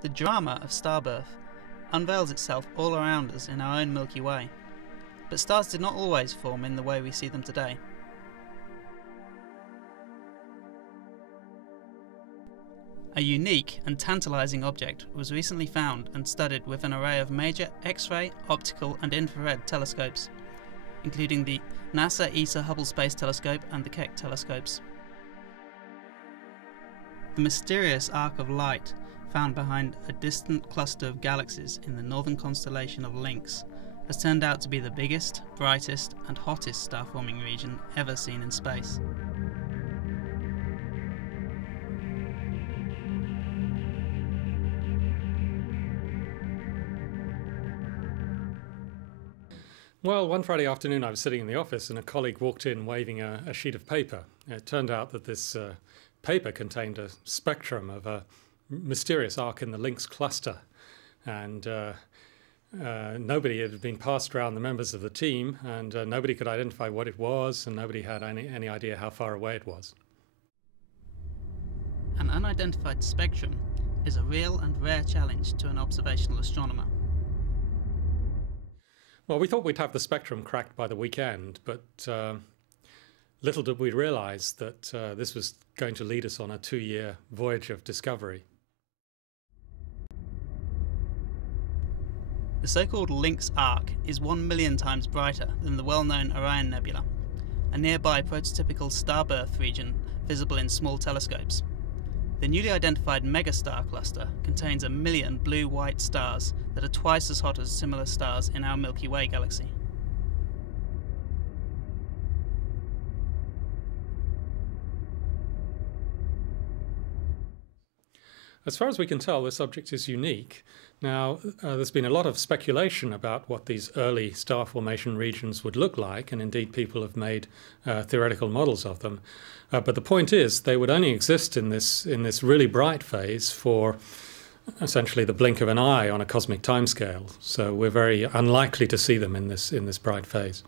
The drama of starbirth unveils itself all around us in our own Milky Way, but stars did not always form in the way we see them today. A unique and tantalising object was recently found and studied with an array of major X-ray, optical and infrared telescopes, including the NASA ESA Hubble Space Telescope and the Keck telescopes. The mysterious arc of light found behind a distant cluster of galaxies in the northern constellation of Lynx has turned out to be the biggest, brightest and hottest star-forming region ever seen in space. Well, one Friday afternoon I was sitting in the office and a colleague walked in waving a sheet of paper. It turned out that this paper contained a spectrum of a mysterious arc in the Lynx cluster, and nobody had been passed around the members of the team, and nobody could identify what it was, and nobody had any idea how far away it was. An unidentified spectrum is a real and rare challenge to an observational astronomer. Well, we thought we'd have the spectrum cracked by the weekend, but little did we realize that this was going to lead us on a 2-year voyage of discovery. The so-called Lynx arc is 1 million times brighter than the well-known Orion Nebula, a nearby prototypical starbirth region visible in small telescopes. The newly identified megastar cluster contains 1 million blue-white stars that are twice as hot as similar stars in our Milky Way galaxy. As far as we can tell, this object is unique. Now, there's been a lot of speculation about what these early star formation regions would look like, and indeed people have made theoretical models of them. But the point is, they would only exist in this really bright phase for essentially the blink of an eye on a cosmic timescale. So we're very unlikely to see them in this bright phase.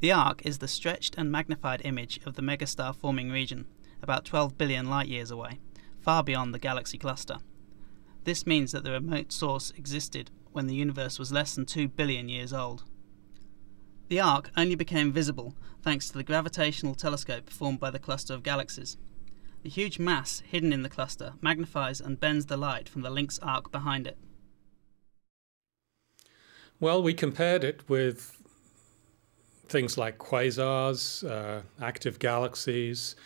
The arc is the stretched and magnified image of the megastar forming region, about 12 billion light-years away, far beyond the galaxy cluster. This means that the remote source existed when the universe was less than 2 billion years old. The arc only became visible thanks to the gravitational telescope formed by the cluster of galaxies. The huge mass hidden in the cluster magnifies and bends the light from the Lynx arc behind it. Well, we compared it with things like quasars, active galaxies.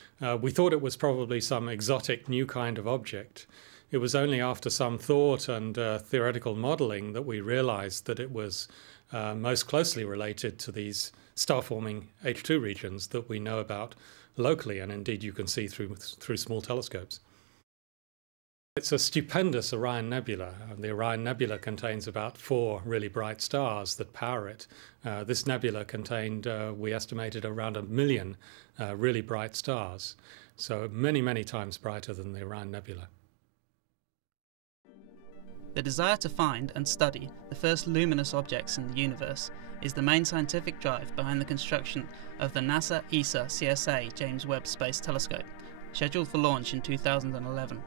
We thought it was probably some exotic new kind of object. It was only after some thought and theoretical modeling that we realized that it was most closely related to these star-forming H2 regions that we know about locally, and indeed you can see through small telescopes. It's a stupendous Orion Nebula. The Orion Nebula contains about 4 really bright stars that power it. This nebula contained, we estimated, around 1 million really bright stars. So many, many times brighter than the Orion Nebula. The desire to find and study the first luminous objects in the universe is the main scientific drive behind the construction of the NASA ESA CSA James Webb Space Telescope, scheduled for launch in 2011.